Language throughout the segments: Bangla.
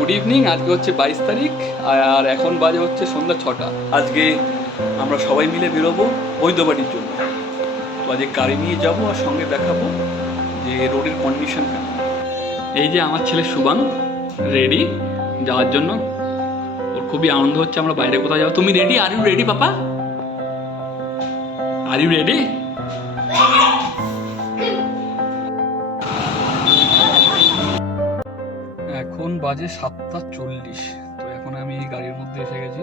Good evening. আজকে হচ্ছে 22 তারিখ আর এখন বাজে হচ্ছে সন্ধ্যা 6টা। আজকে আমরা সবাই মিলে বেরোবো বৈদ্যবাটির জন্য। তো আজকে গাড়ি নিয়ে যাবো আর সঙ্গে দেখাবো যে রোডের কন্ডিশন কেমন। এই যে আমার ছেলে শুভাং রেডি যাওয়ার জন্য। ওর খুবই আনন্দ হচ্ছে আমরা বাইরে কোথাও যাবো। তুমি ready? Are you ready papa? Are you ready? এখন বাজে 7:40। তো এখন আমি এই গাড়ির মধ্যে এসে গেছি।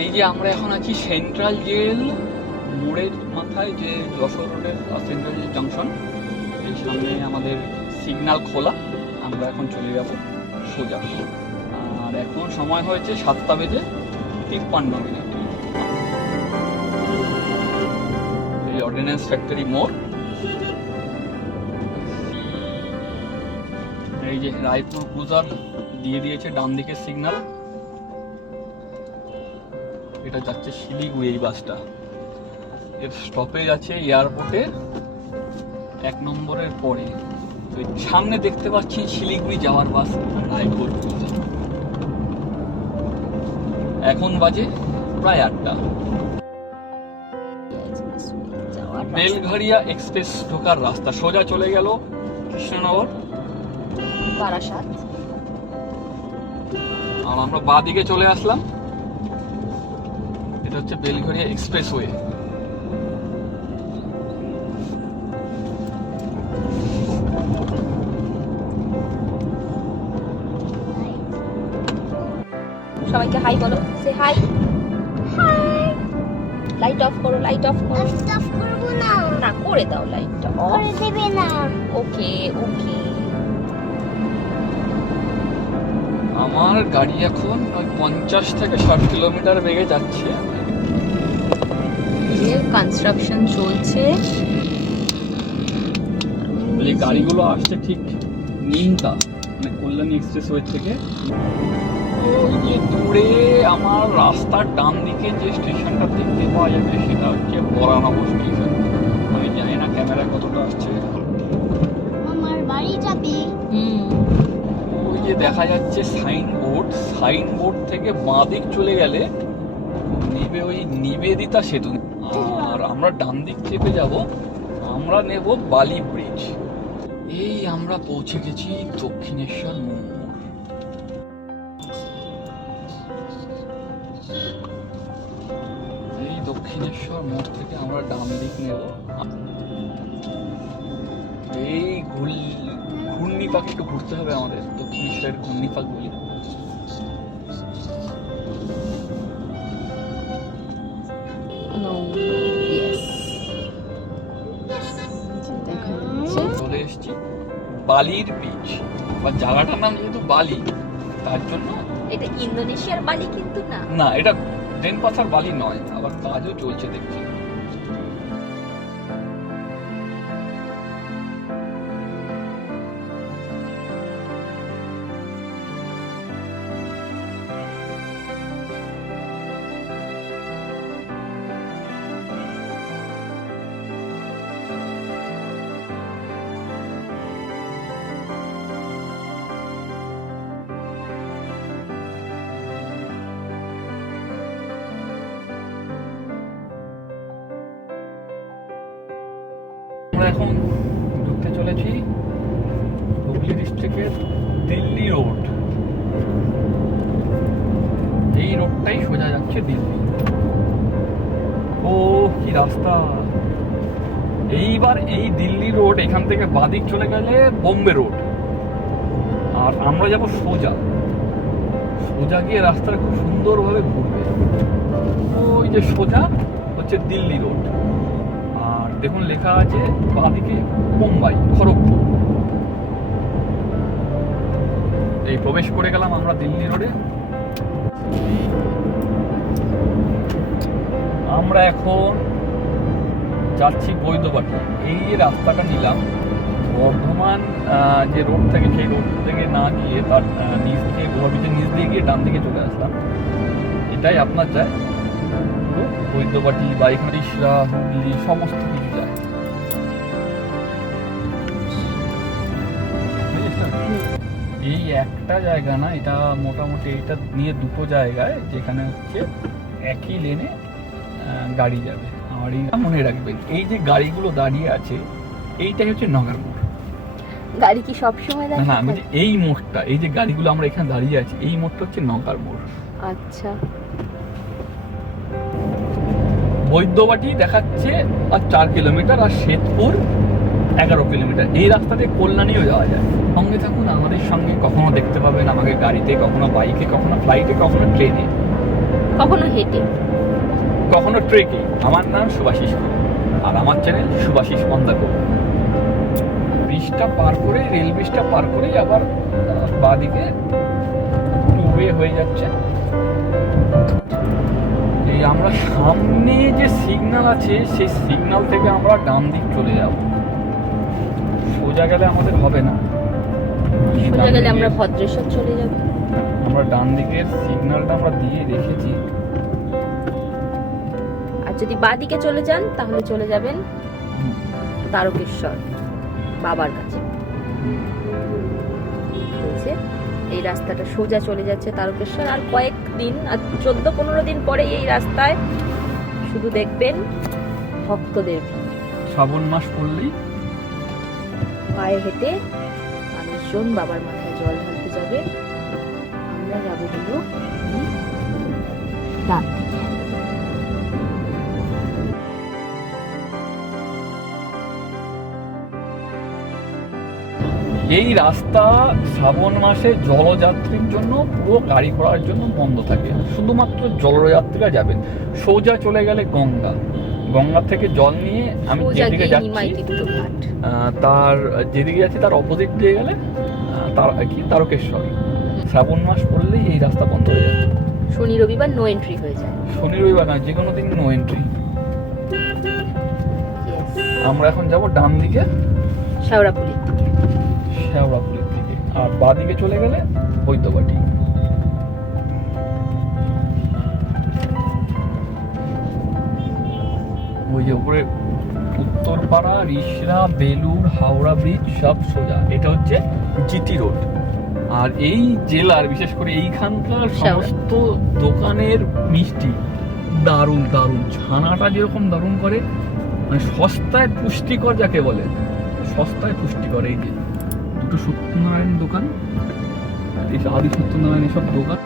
এই যে আমরা এখন আছি সেন্ট্রাল জেল মোড়ের মাথায়, যে যশোর রোডের সেন্ট্রাল জেল জাংশন। এই সামনে আমাদের সিগন্যাল খোলা, আমরা এখন চলে যাব সোজা। আর এখন সময় হয়েছে 7:53। এই অর্ডিন্যান্স ফ্যাক্টরি মোড়। এই যে রায়পুর ক্রুজার দিয়ে দিয়েছে ডান দিকে সিগন্যাল। এটা যাচ্ছে শিলিগুড়ি। এই বাসটা এর স্টপেজ আছে এয়ারপোর্টের 1 নম্বরের পরে। তো সামনে দেখতে পাচ্ছি শিলিগুড়ি যাওয়ার বাস রায়পুর ক্রুজার। এখন বাজে প্রায় 8টা। বেলঘরিয়া এক্সপ্রেস ঢোকার রাস্তা সোজা চলে গেল কৃষ্ণনগর বারাসাত। আর আমরা বাঁ দিকে চলে আসলাম। এটা হচ্ছে বেলঘরিয়া এক্সপ্রেসওয়ে। সবাইকে হাই বলো, সে হাই। হাই। লাইট অফ করো, লাইট অফ করো। লাইট অফ করব না। না, করে দাও লাইটটা অফ। করে দেবে না। ওকে ওকে। আমার গাড়ি এখন ওই 50 থেকে 60 কিলোমিটার বেগে যাচ্ছে। এই কনস্ট্রাকশন চলছে। এই গাড়িগুলো আসছে ঠিক নিমতা মানে কল্যাণী এক্সপ্রেসওয়ে থেকে। ওই যে দূরে আমার রাস্তার ডান দিকে যে স্টেশনটা দেখতে পাওয়া যাবে সেটা হচ্ছে বরানগর স্টেশন। আমি জানি না ক্যামেরা কতটা আসছে। আমার বাড়ি যাবে। ওই যে দেখা যাচ্ছে সাইনবোর্ড থেকে বাঁ দিক চলে গেলে ওই নিবেদিতা সেতু। আর আমরা ডান দিক চেপে যাব, আমরা নেব বালি ব্রিজ। এই আমরা পৌঁছে গেছি দক্ষিণেশ্বর মোড়। এই দক্ষিণেশ্বর মোড় থেকে আমরা ডান দিক নেব। এই ঘূর্ণি পাক একটু ঘুরতে হবে আমাদের, দক্ষিণেশ্বরের ঘূর্ণি পাক বলি। চলে এসেছি বালির বিচ, বা জায়গাটার নাম যেহেতু বালি তার জন্য। এটা ইন্দোনেশিয়ার বালি কিন্তু না। না, এটা ডেনপাথার বালি নয়, আবার কাজও চলছে দেখছি। আমরা এখন ঢুকতে চলেছি হুগলি ডিস্ট্রিক্টের দিল্লি রোড। এই রোডটাই সোজা যাচ্ছে দিল্লি। ও কি রাস্তা! এইবার এই দিল্লি রোড এখান থেকে বাদিক চলে গেলে বোম্বে রোড। আর আমরা যাব সোজা গিয়ে রাস্তাটা খুব সুন্দরভাবে ঘুরবে। ওই যে সোজা হচ্ছে দিল্লি রোড। আর দেখুন লেখা আছে বাদিকে মুম্বাই, খড়গপুর। এই প্রবেশ করে গেলাম আমরা দিল্লি রোডে। আমরা এখন যাচ্ছি বৈদ্যবাটি। এই রাস্তাটা নিলাম বর্ধমান যে রোড থেকে সেই রোড থেকে না গিয়ে তার নিচ দিয়ে গোয়া ব্রিজের নিচ দিয়ে গিয়ে ডান দিকে চলে আসলাম। এটাই আপনার যায় পুরো বৈদ্যবাটি বা এখানে ইসরা হুগলি সমস্ত কিছু যায়। এই একটা জায়গা না, এটা মোটামুটি এটা নিয়ে দুটো জায়গায় যেখানে হচ্ছে একই লেনে গাড়ি যাবে। আমার এই মনে রাখবেন, এই যে গাড়িগুলো দাঁড়িয়ে আছে এইটাই হচ্ছে নগর মোড়। গাড়ি কি সব সময় না না, আমি যে এই মোড়টা, এই যে গাড়িগুলো আমরা এখানে দাঁড়িয়ে আছি এই মোড়টা হচ্ছে নগর মোড়। আচ্ছা, বৈদ্যবাটি দেখাচ্ছে আর 4 কিলোমিটার, আর শ্বেতপুর 11 কিলোমিটার। এই রাস্তা দিয়ে কল্যাণীও যাওয়া যায়। সঙ্গে থাকুন আমাদের সঙ্গে, কখনো দেখতে পাবেন আমাকে গাড়িতে, কখনো বাইকে, কখনো ফ্লাইটে, কখনো ট্রেনে, কখনো হেঁটে, কখনো ট্রেকে। আমার নাম সুভাষিস আর আমার চ্যানেল সুভাষিস মন্দাকর। ব্রিজটা পার করে, রেল ব্রিজটা পার করে আবার বাঁদিকে টু ওয়ে হয়ে যাচ্ছে। এই আমরা সামনে যে সিগন্যাল আছে সেই সিগন্যাল থেকে আমরা ডান দিক চলে যাব। সোজা গেলে আমাদের হবে না, সোজা গেলে আমরা ভদ্রেশ্বর চলে যাব। আমরা ডান দিকের সিগন্যালটা আমরা দিয়ে রেখেছি। আর যদি বাঁদিকে চলে যান তাহলে চলে যাবেন তারকেশ্বর বাবার কাছে। বলছে এই রাস্তাটা সোজা চলে যাচ্ছে তারকেশ্বর। আর কয়েকদিন, আর 14-15 দিন পরে এই রাস্তায় শুধু দেখবেন ভক্তদের ভিড়। শ্রাবণ মাস পড়লেই পায়ে হেঁটে মানুষজন বাবার মাথায় জল ঢালতে যাবে। আমরা যাবো হলো ডান দিকে। এই রাস্তা শ্রাবণ মাসে জলযাত্রীর জন্য, পুরো গাড়ি ঘোড়ার জন্য বন্ধ থাকে। শুধুমাত্র জলযাত্রীরা যাবেন। সোজা চলে গেলে গঙ্গা, গঙ্গা থেকে জল নিয়ে আমি যেদিকে যাচ্ছি তার যেদিকে যাচ্ছি তার অপোজিট দিয়ে গেলে তার কি তারকেশ্বর। শ্রাবণ মাস পড়লেই এই রাস্তা বন্ধ হয়ে যায়। শনি রবিবার নো এন্ট্রি হয়ে যায়। শনি রবিবার না, যে কোনো দিন নো এন্ট্রি। আমরা এখন যাব ডান দিকে শেওড়াপুলির দিকে, শেওড়াপুলির দিকে, আর বাঁদিকে চলে গেলে বৈদ্যবাটি। ওই যে উপরে উত্তরপাড়া, রিষড়া, বেলুর, হাওড়া ব্রিজ সব সোজা। এটা হচ্ছে জিটি রোড। আর এই জেলার বিশেষ করে এইখানকার সমস্ত দোকানের মিষ্টি দারুণ দারুণ। ছানাটা যেরকম দারুণ করে, মানে সস্তায় পুষ্টিকর যাকে বলে, সস্তায় পুষ্টিকর। এই যে দুটো সত্যনারায়ণ দোকান, এই আদি সত্যনারায়ণ এসব দোকান।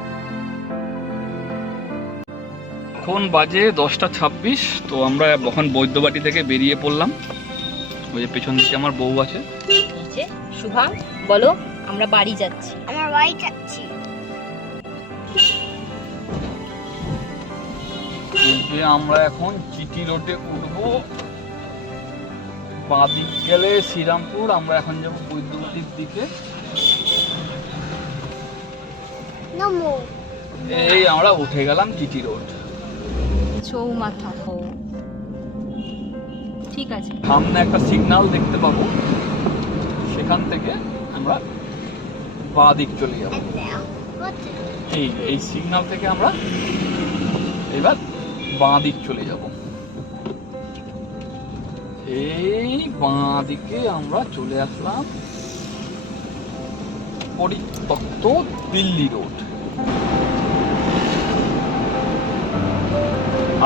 এখন বাজে 10:26। তো আমরা এখন বৈদ্যবাটি থেকে বেরিয়ে পড়লাম। ওই যে পেছন দিকে আমার বউ আছে। শুভা বলো, আমরা বাড়ি যাচ্ছি। আমার বাড়ি যাচ্ছি। যে আমরা এখন জিটি রোডে উঠবো, বাঁদিক গেলে শ্রীরামপুর। আমরা এখন যাবো বৈদ্যবাটির দিকে। নমো। এই আমরা উঠে গেলাম জিটি রোড। চৌমাথা, ঠিক আছে। সামনে একটা সিগন্যাল দেখতে পাবো, সেখান থেকে আমরা বাঁ দিক চলে যাব। এই সিগন্যাল থেকে আমরা এবার বাঁ দিক চলে যাব। এই বাঁ দিকে আমরা চলে আসলাম পরিত্যক্ত দিল্লি রোড।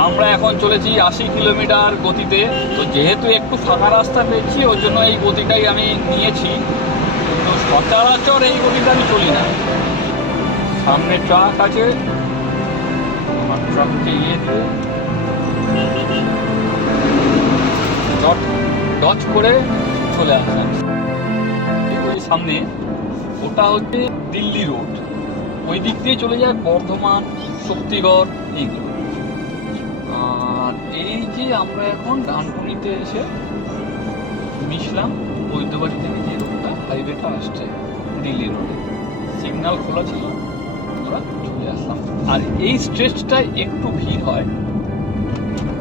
আমরা এখন চলেছি 80 কিলোমিটার গতিতে। তো যেহেতু একটু ফাঁকা রাস্তা পেয়েছি ওর জন্য এই গতিটাই আমি নিয়েছি। তো সচরাচর এই গতিটা আমি চলি না। সামনে ট্রাক আছে, আমার ট্রাককে ইয়ে দিয়ে ডচ করে চলে আসলাম। ওই সামনে ওটা হচ্ছে দিল্লি রোড। ওই দিক দিয়ে চলে যায় বর্ধমান, শক্তিগড় এইগুলো। আর এই যে আমরা এখন ডানকুনিতে এসে মিশলাম বৈদ্যবাটি থেকে, যে রোডটা হাইওয়েটা আসছে দিল্লি রোডে। সিগন্যাল খোলা ছিল, আমরা চলে আসলাম। আর এই স্ট্রেচটায় একটু ভিড় হয়,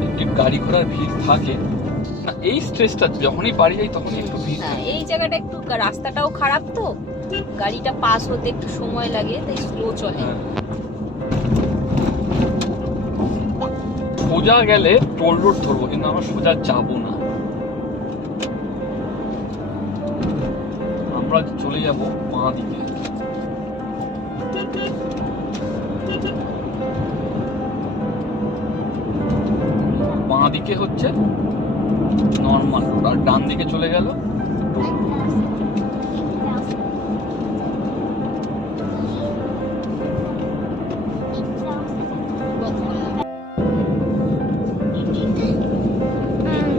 একটু গাড়ি ঘোড়ার ভিড় থাকে। না এই স্ট্রেসটা যখনই বাড়ি যাই তখনই একটু ভিড় হ্যাঁ, এই জায়গাটা একটু রাস্তাটাও খারাপ, তো গাড়িটা পাস হতে একটু সময় লাগে, তাই স্লো চলে। হ্যাঁ। সোজা গেলে টোল রোড ধরবো, কিন্তু আমরা সোজা যাবো না, আমরা চলে যাব বাঁ দিকে। বাঁ দিকে হচ্ছে নর্মাল রোড, আর ডান দিকে চলে গেল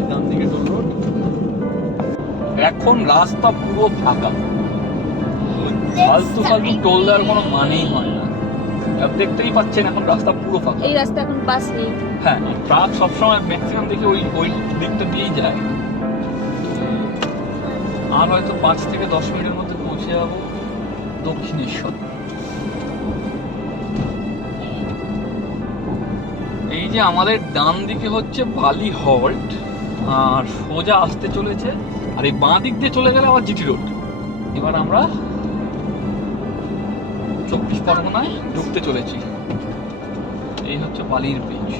ডান দিকে টোল রোড। এখন রাস্তা পুরো ফাঁকা, ফালতু ফালতু টোল দেওয়ার কোনো মানেই হয় না। দেখতেই পাচ্ছেন এখন রাস্তা পুরো ফাঁকা। এই রাস্তা এখন বাস নেই। হ্যাঁ, ট্রাক সবসময় ম্যাক্সিমাম দেখি ওই দিকটা দিয়েই যায়। আর হয়তো 5 থেকে 10 মিনিটের মধ্যে পৌঁছে যাবো দক্ষিণেশ্বর। এই যে আমাদের ডান দিকে হচ্ছে বালি হল্ট, আর সোজা আসতে চলেছে, আর এই বাঁ দিক দিয়ে চলে গেলে আবার জিটি রোড। এবার আমরা 24 পরগনায় ঢুকতে চলেছি। এই হচ্ছে বালির ব্রিজ।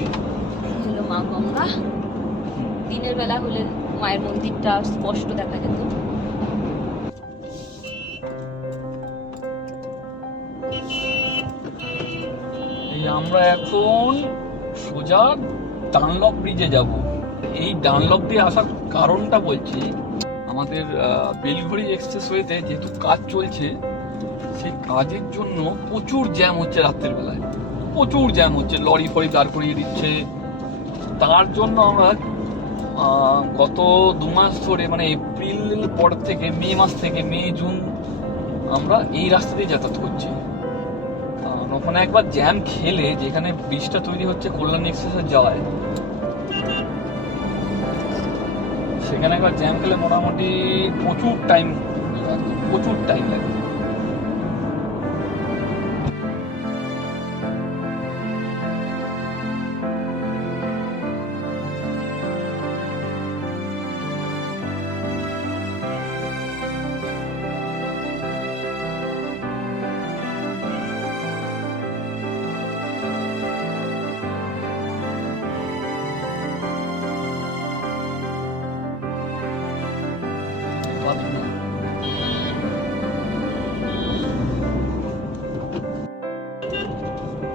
হলো মা গঙ্গা। দিনের বেলা হলে মায়ের মন্দিরটা স্পষ্ট দেখা যেত। এই আমরা এখন সোজা ডানলপ ব্রিজে যাব। এই ডানলপ দিয়ে আসার কারণটা বলছি, আমাদের বেলঘড়ি এক্সপ্রেসওয়েতে যেহেতু কাজ চলছে, সেই কাজের জন্য প্রচুর জ্যাম হচ্ছে। রাত্রের বেলায় প্রচুর জ্যাম হচ্ছে, লরি ফরি দাঁড় করিয়ে দিচ্ছে। তার জন্য আমরা গত 2 মাস ধরে, মানে এপ্রিল পর থেকে মে মাস থেকে মে জুন আমরা এই রাস্তা দিয়ে যাতায়াত করছি। ওখানে একবার জ্যাম খেলে, যেখানে ব্রিজটা তৈরি হচ্ছে কল্যাণী এক্সপ্রেসের যাওয়ায়, সেখানে একবার জ্যাম খেলে মোটামুটি প্রচুর টাইম লাগে।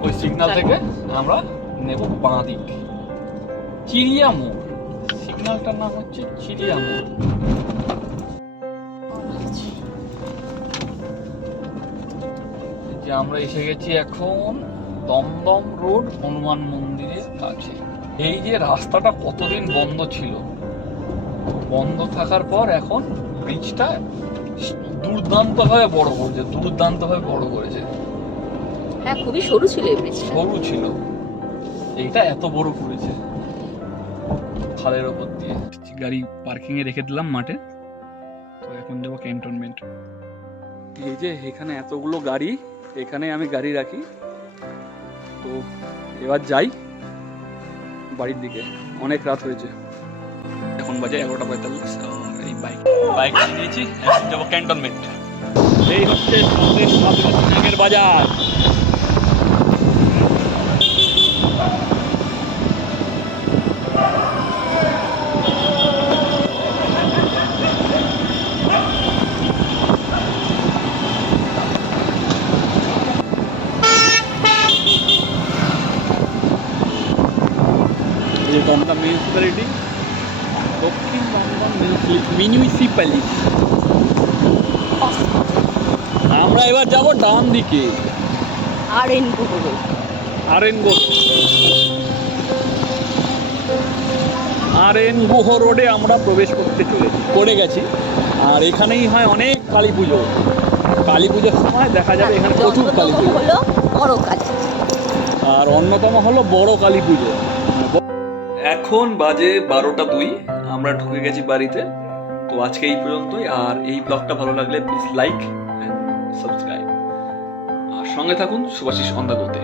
ওই সিগন্যাল থেকে আমরা নেব বাঁ দিক, চিড়িয়া মোড়। সিগন্যালটার নাম হচ্ছে চিড়িয়া মোড়। যে আমরা এসে গেছি এখন দমদম রোড হনুমান মন্দিরের কাছে। এই যে রাস্তাটা কতদিন বন্ধ ছিল, বন্ধ থাকার পর এখন ব্রিজটা দুর্দান্তভাবে বড় করেছে। হ্যাঁ, খুবই সরু ছিল এই ব্রিজটা। সরু ছিল, এইটা এত বড় করেছে খালের ওপর দিয়ে। গাড়ি পার্কিং এ রেখে দিলাম মাঠে, তো এখন যাবো ক্যান্টনমেন্ট। এই যে এখানে এতগুলো গাড়ি, এখানে আমি গাড়ি রাখি। তো এবার যাই বাড়ির দিকে, অনেক রাত হয়েছে। এখন বাজে 11:45। এই বাইক নিয়েছি, এখন যাবো ক্যান্টনমেন্ট। এই হচ্ছে সামনের বাজার। দমদম মিউনিসিপ্যালিটি, দক্ষিণ দমদম মিউনিসিপ্যালিটি। আমরা এবার যাব ডান দিকে, আরএন গুহ রোডে আমরা প্রবেশ করে গেছি। আর এখানেই হয় অনেক কালী পুজো। কালী পুজোর সময় দেখা যাবে এখানে প্রচুর কালী পুজো হলো বড় কালী, আর অন্যতম হলো বড় কালী পুজো। এখন বাজে 12:02, আমরা ঢুকে গেছি বাড়িতে। তো আজকে এই পর্যন্তই। আর এই ব্লগটা ভালো লাগলে প্লিজ লাইক এন্ড সাবস্ক্রাইব, আর সঙ্গে থাকুন শুভাশিস অন্ধাগতে।